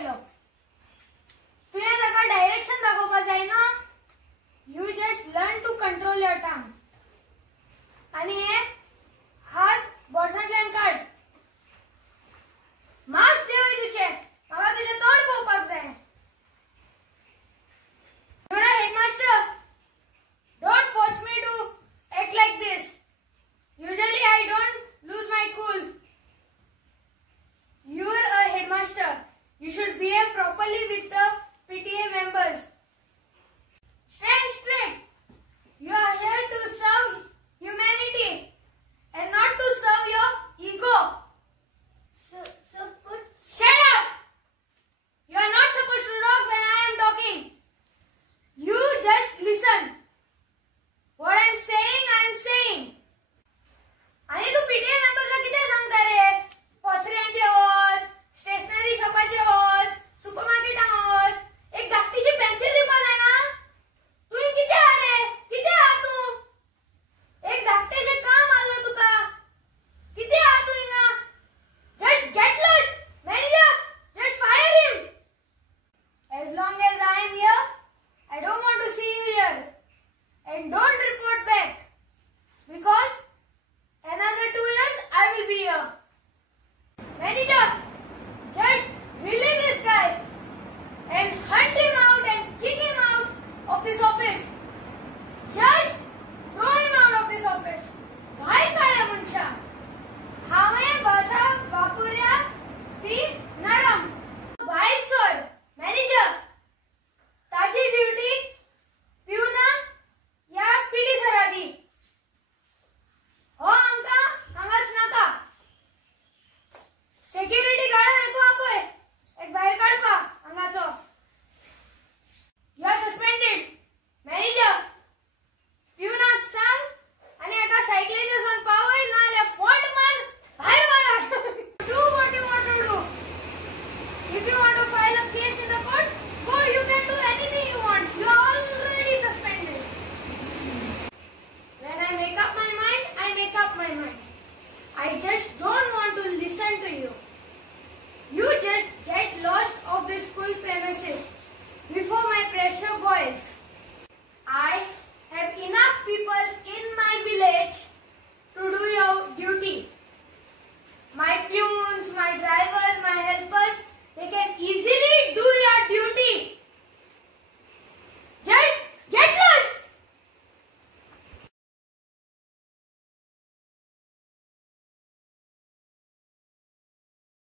आयलो. तुझ्या ताका डायरेक्शन दाखोवपा जाय ना. You just learn to control your tongue. आणि हे हात बोर्सांतल्यान काढ. मास्क देवय तुझे. म्हाका तुझे तोंड पळोवपाक जाय. You're a headmaster. Don't force me to act like this. Usually I don't lose my cool. You're a headmaster. You should behave properly with the PTA members. Stand straight. You are here to serve humanity and not to serve your ego. Shut up! You are not supposed to talk when I am talking. You just listen. What I am saying. आणि तू PTA मेंबर्सला किती सांगता रे? पसऱ्यांचे वस, stationery शॉपाचे वस, सुपरमार्केटां वस, एक धाकटीशी pencil दिवपा जाय ना? तू किती हा रे? किती हा तू? एक धाकटेशे काम आलं तुका. किती हा तू हिंगा? Just get lost. Manager, just fire him. As long as I am here, I don't want to see you here. And don't report back. Because another 2 years I will be here. Manager, just release this guy. And hunt him out and kick him out of this office. Just throw him out of this office. भायर काढा मनशा. हांवें भाषा वापरल्या ती नरम. भायर sir. Manager, ताची ड्युटी पिवना या पीटी सरादी. हो आमका हांगाच नाका. सेक्युरिटी गार्ड येतो आपय. एक भायर काडपा हांगाचो. You are suspended. मॅनेजर, पिवनाक सांग आणि एका सायकलीचेर जावन पावय ना जाल्यार फोट मार भायर मारा. Do what you want to do. If you want to file a case in the court,